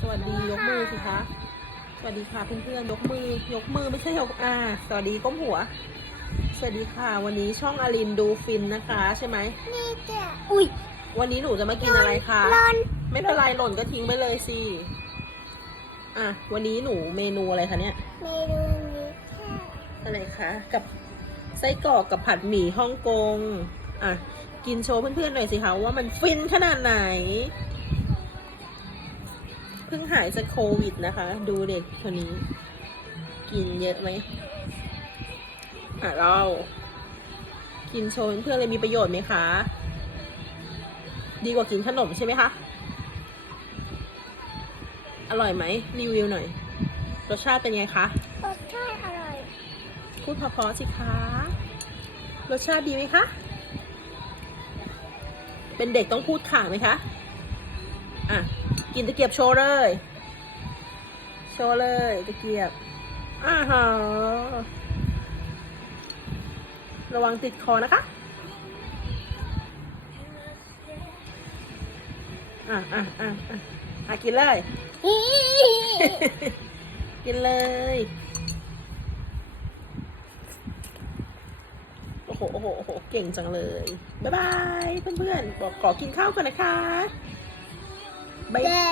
สวัสดียกมือสิคะสวัสดีค่ะเพื่อนๆยกมือยกมือไม่ใช่ยกอ่าสวัสดีก้มหัว สวัสดีค่ะ วันนี้ช่องอลินดูฟินนะคะ ใช่ไหมนี่แกอุ้ยวันนี้หนูจะมากินอะไรคะร้อนไม่เป็นไรหล่นก็ทิ้งไปเลยสิอะวันนี้หนูเมนูอะไรคะเนี่ยเมนูนี้แค่อะไรคะกับไส้กรอกกับผัดหมี่ฮ่องกงอะกินโชว์เพื่อนๆหน่อยสิคะว่ามันฟินขนาดไหนเพิ่งหายจากโควิดนะคะ ดูเด็กคนนี้ กินเยอะไหมอะเรา กินโชว์เพื่อนๆเลยมีประโยชน์ไหมคะ ดีกว่ากินขนมใช่ไหมคะ อร่อยไหมรีวิวหน่อย รสชาติเป็นไงคะรสชาติอร่อย พูดเพอๆสิคะ รสชาติดีไหมคะ เป็นเด็กต้องพูดข่าไหมคะ อะ กินตะเกียบโชว์เลย โชว์เลยตะเกียบอ้าฮะระวังติดคอนะคะ อะอะอะอะอะกินเลย กินเลยโอ้โหโอ้โห โอ้โห เก่งจังเลย บ๊ายบาย เพื่อนๆ บอกขอกินข้าวก่อนนะคะ Bye.